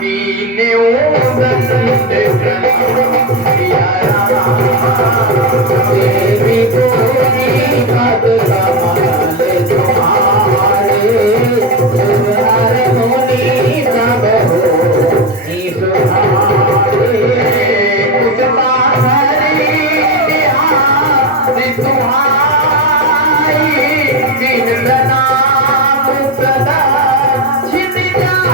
कीने उदंड प्रिया देवी गोरी पद कमल तुम्हारे सुधार मुनि सब हो सुधारे कुछ बाहरी तुम्हारी दिन नाम सदा छिप जाए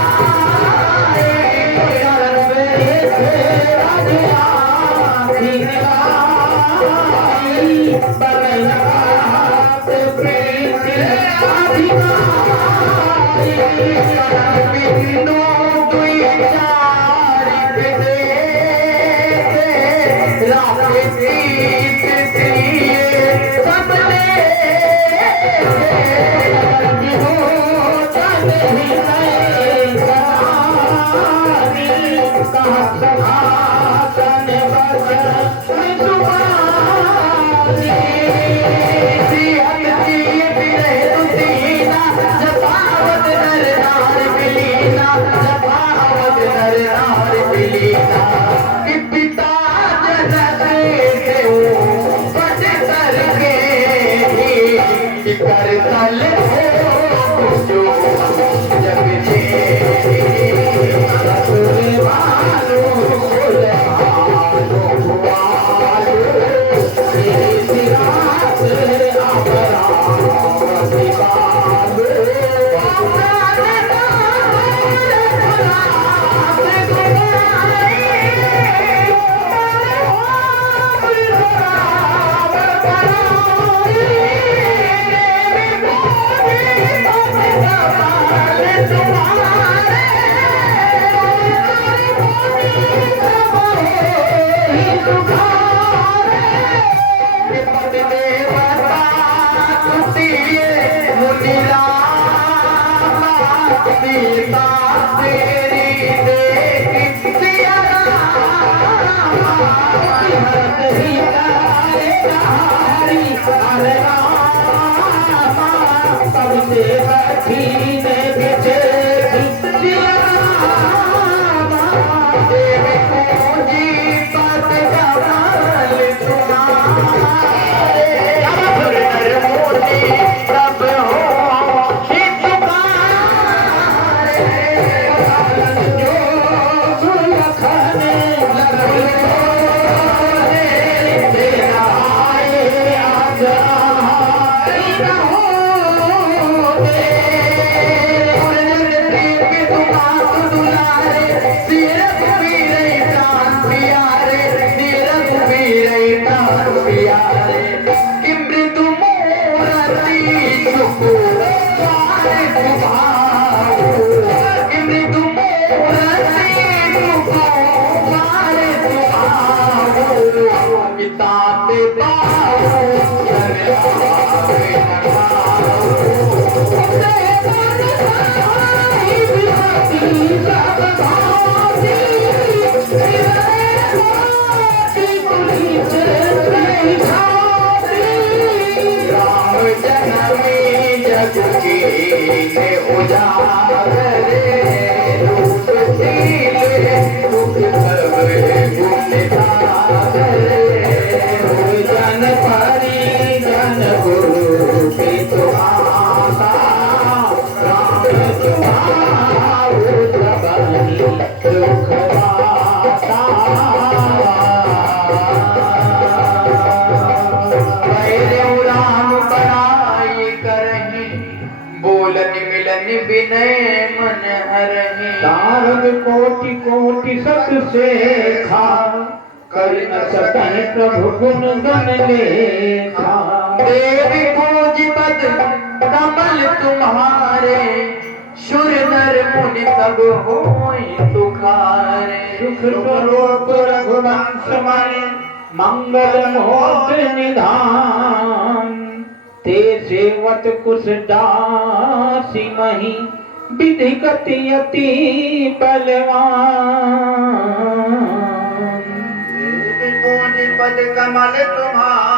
कोटि कोटि सत से खा कर न सकन प्रभु गुण गण लेखा। देवी पूज पद कमल तुम्हारे सुर नर मुनि सब होई तुखारे। सुख स्वरूप रघुवंश मन मंगल मोक्ष निधान ते सेवत कुश दासी मही विधि गति अति बलवान। पूज पद कमल तुम्हारे